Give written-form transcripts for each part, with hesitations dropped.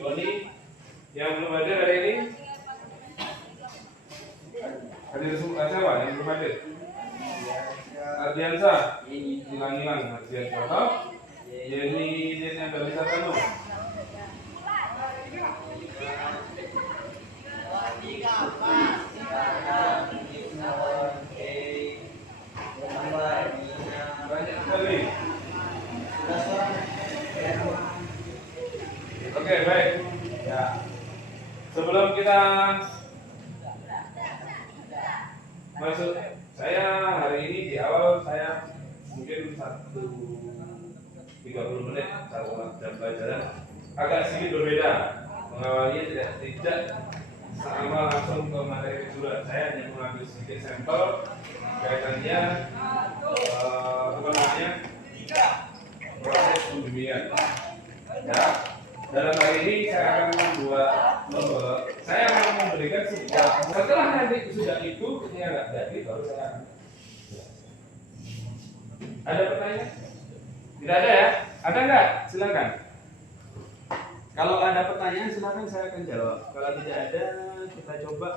Joni yang belum hadir hari ini. Hadir semua siapa yang belum hadir? Ardiansa, hilang Ardiansa. Jenny yang dari Satano. Banyak sekali. Oke, baik. Ya. Sebelum kita masuk, saya hari ini di awal saya mungkin 30 menit satu jam pelajaran agak sedikit berbeda. Mengawali tidak sama langsung ke materi kejuruan. Saya hanya mengambil sedikit sampel kaitannya proses pembimbingan. Ya, dalam hari ini saya akan memberikan sebuah, setelah nanti sudah itu ini agak jadi baru saya akan. Ada pertanyaan? Tidak ada ya? Ada nggak? Silakan. Kalau ada pertanyaan silakan saya akan jawab. Kalau tidak ada kita coba.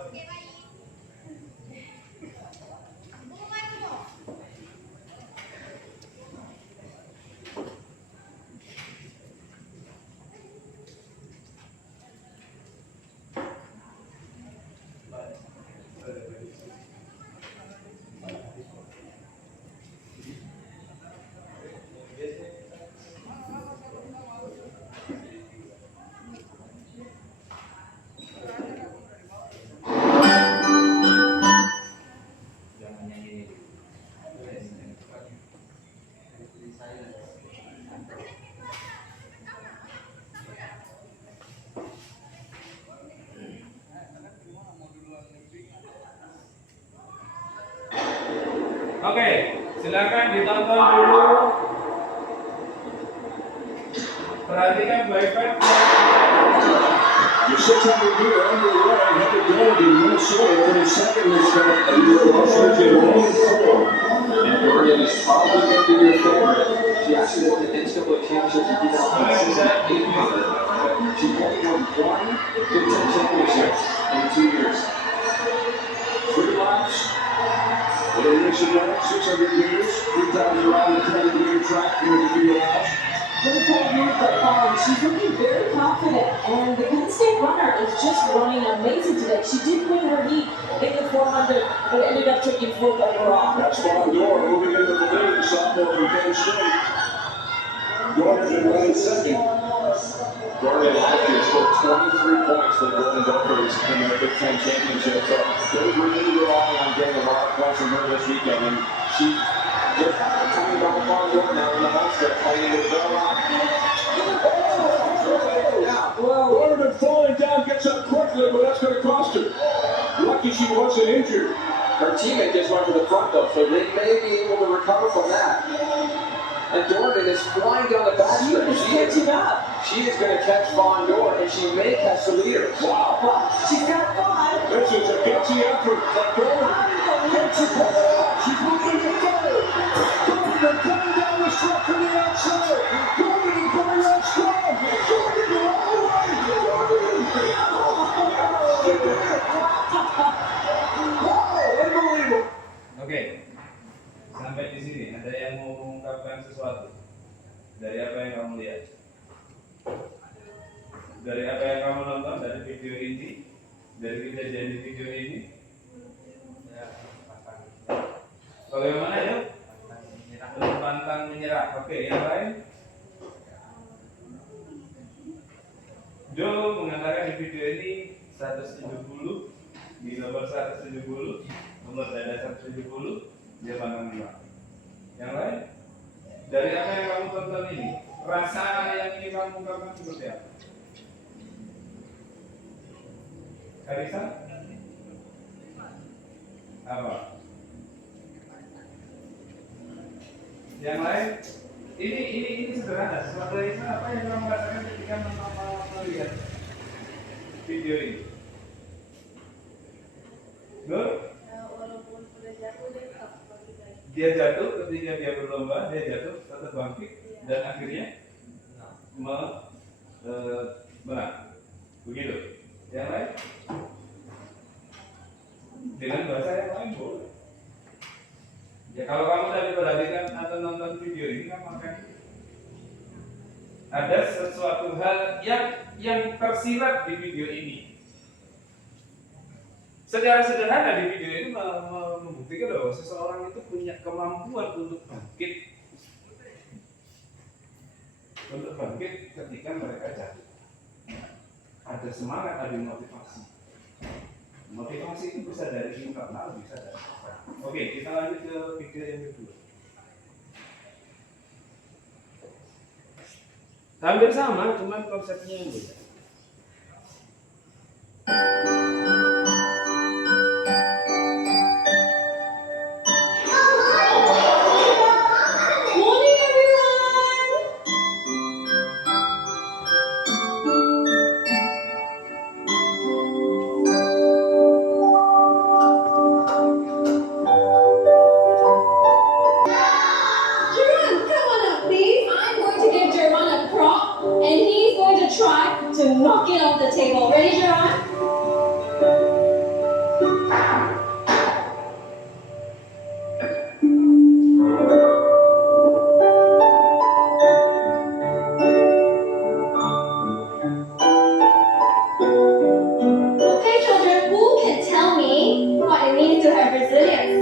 Oke, silakan ditonton dulu. Perhatikan baik-baik. Your 600 meter underway, Heather Doherty, Minnesota, finished second in this event, and you will also get one four. And Doherty is probably going to be your favorite. She actually won the NCAA championship in 2006. She only won one Big Ten championship in 2 years. 3 laps. What a race event, 600 meters, 3 times around the 200-meter track here at the field house. She's looking very confident, and the Penn State runner is just running amazing today. She did win her heat in the 400, but ended up taking 4th overall. That's Vaughn Dorr moving into the lead, sophomore from Penn State. Dorr in running second. Dorr last year scored 23 points for the Golden Gophers in their Big Ten championship. So they're really relying on getting a lot of points from her this weekend, and she just coming down Vaughn Dorr now in the home stretch, playing into the bell line. Dorr falling down, gets up quickly, but that's going to cost her. Lucky she wasn't injured. Her teammate just went to the front though, so they may be able to recover from that. And Dornan is flying down the backstretch. She is going to catch Vaughn Dorr, and she may catch the leader. Wow. She's got 5. This is a gutsy effort. Dorr gets it. She's moving to third. Dornan coming down the stretch from the outside. Dornan coming out strong. Dornan all the way. Wow, unbelievable. Oke. Sampai di sini ada yang mau mengungkapkan sesuatu dari apa yang kamu lihat, dari apa yang kamu nonton, dari video ini, dari kejadian di video ini. Bagaimana ya? Pantang menyerah. Oke, yang lain? Joe mengatakan di video ini 170, di nomor 170, nomor dada 170. Dia pantang menyerah. Yang lain? Dari apa yang kamu tonton ini, rasa yang ingin kamu ungkapkan seperti apa? Karisa? Apa? Yang lain? Ini sederhana. Sesuatu itu apa yang kamu rasakan ketika melihat video ini? Nur? Dia jatuh ketika dia berlomba, dia jatuh tetap bangkit dan akhirnya menang. Begitu. Yang lain? Dengan bahasa yang lain boleh. Ya kalau kamu tadi perhatikan atau nonton video ini kan makanya ada sesuatu hal yang tersirat di video ini. Secara sederhana di video ini membuktikan bahwa seseorang itu punya kemampuan untuk bangkit ketika mereka jatuh. Ada semangat, ada motivasi. Motivasi itu bisa dari internal, bisa dari luar. Oke, kita lanjut ke video yang kedua. Hampir sama, cuman konsepnya yang beda. Morning, everyone! Jerome, come on up, please. I'm going to give Jerome a prop, and he's going to try to knock it off the table. Ready, Jerome? Okay, children, who can tell me what it means to have resilience?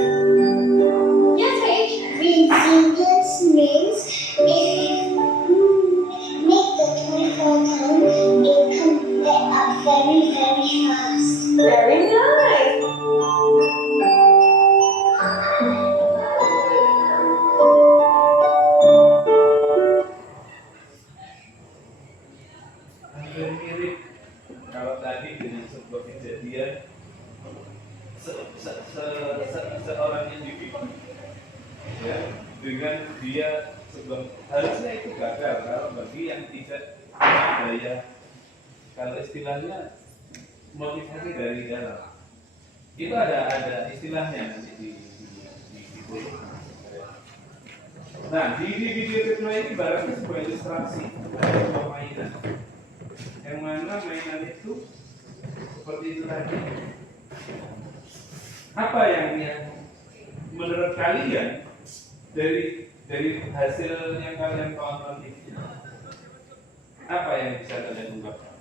Yes, Paige. Resilience means if you make the 24 ton, it come back up very, very fast. Very nice. Hampir mirip kalau tadi dengan sebuah kejadian seorang individu ya dengan dia harusnya itu gagal kalau bagi yang tidak punya daya, kalau istilahnya motivasi dari dalam itu ada istilahnya nanti di video. Nah di video kedua ini barangnya sebuah ilustrasi, ada sebuah mainan yang mana mainan itu seperti itu tadi. Apa yang menurut kalian dari hasil yang kalian tonton itu, apa yang bisa kalian ungkapkan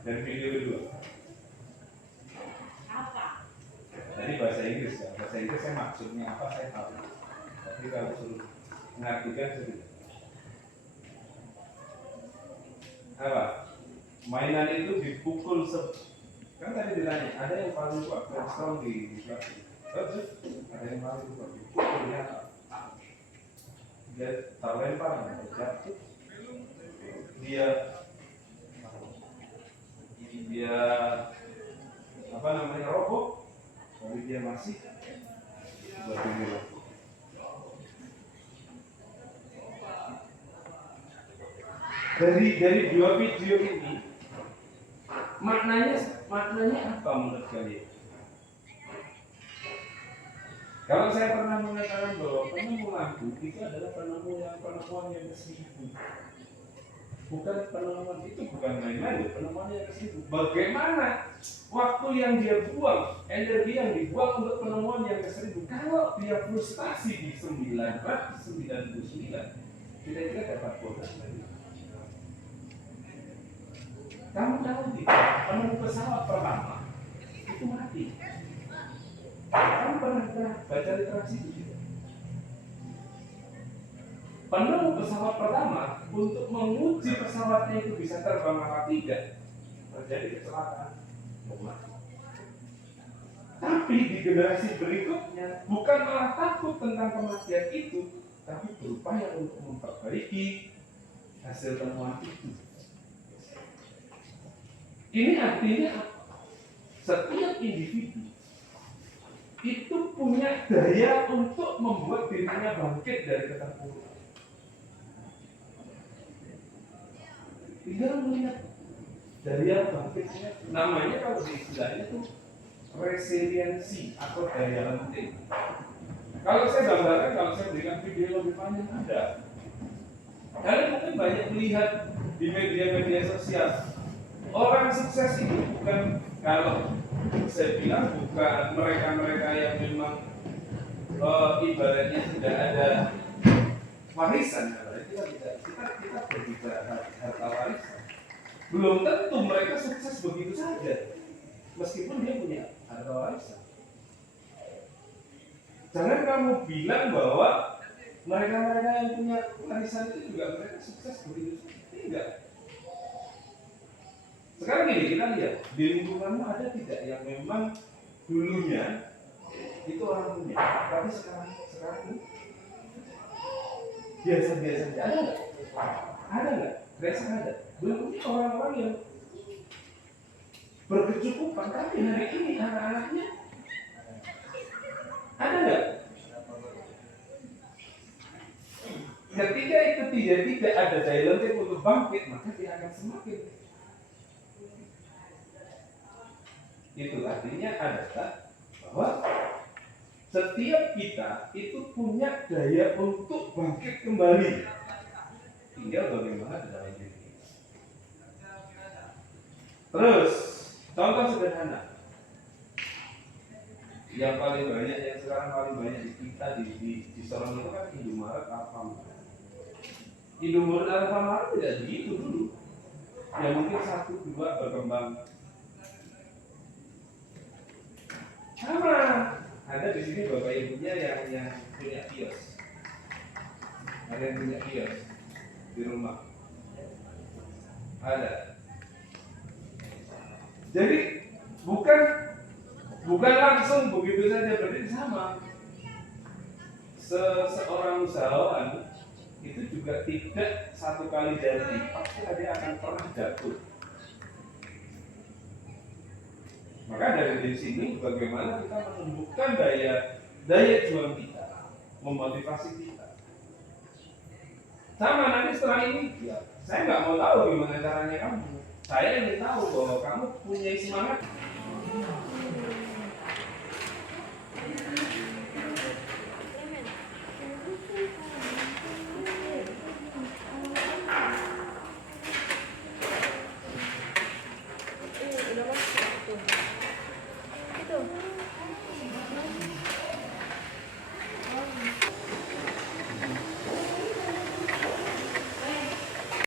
dari video kedua? Tadi bahasa Inggris ya, bahasa Inggris saya maksudnya apa saya tahu, tapi kalau suruh mengartikan sedikit apa? Mainan itu dipukul kan tadi ditanya, ada yang paling kuat strong di plastik. Terus ada yang paling kuat dipukul dia terlempar jatuh, dia apa namanya roboh, tapi dia masih berdiri. Dari dua video ini maknanya apa menurut kalian? Kalau saya pernah mengatakan bahwa penemu lagu itu adalah penemuan yang ke-1000. Bukan penemuan itu bukan main-main, penemuan yang ke-1000. Bagaimana waktu yang dia buang, energi yang dibuang untuk penemuan yang ke-1000? Kalau dia frustasi di 999, kira-kira dapat bonus lagi. Kamu tahu tidak, penemu pesawat pertama itu mati. Kamu pernah baca literasi itu juga? Penemu pesawat pertama untuk menguji pesawatnya itu bisa terbang apa tidak, terjadi kecelakaan, mati. Tapi di generasi berikutnya bukan malah takut tentang kematian itu, tapi berupaya untuk memperbaiki hasil temuan itu. Ini artinya setiap individu itu punya daya untuk membuat dirinya bangkit dari keterpurukan. Tinggal melihat daya bangkitnya, namanya kalau di istilahnya itu resiliensi atau daya lenting. Kalau saya gambarkan, kalau saya berikan video lebih panjang ada. Kalian mungkin banyak melihat di media-media sosial. Orang sukses itu bukan, kalau saya bilang, bukan mereka-mereka yang memang ibaratnya sudah ada warisan. Kita berbicara harta warisan. Belum tentu mereka sukses begitu saja, meskipun dia punya harta warisan. Jangan kamu bilang bahwa mereka-mereka yang punya warisan itu juga mereka sukses begitu saja. Tidak. Sekarang ini kita lihat di lingkunganmu ada tidak yang memang dulunya itu orang punya, tapi sekarang biasa-biasa saja. Ada nggak? Ada nggak? Rasa ada. Belum orang-orang yang berkecukupan, tapi hari ini anak-anaknya ada nggak? Ketika itu tidak ada daya lentik untuk bangkit, maka dia akan semakin. Itu artinya adalah bahwa setiap kita itu punya daya untuk bangkit kembali. Tinggal bagaimana di dalam diri kita. Terus, contoh sederhana. Yang paling banyak, yang sekarang paling banyak di kita di Sorong itu kan Indomaret, Alfamart. Indomaret, Alfamart tidak begitu dulu. Ya mungkin 1, 2 berkembang. Sama. Ada di sini bapak ibunya yang punya kios. Ada yang punya kios di rumah. Ada. Jadi bukan langsung begitu saja, berarti sama. Seorang usahawan itu juga tidak satu kali jadi, pasti dia akan pernah jatuh. Maka dari sini bagaimana kita menumbuhkan daya juang kita, memotivasi kita. Sama nanti setelah ini, ya, saya nggak mau tahu gimana caranya kamu. Saya ingin tahu bahwa kamu punya semangat.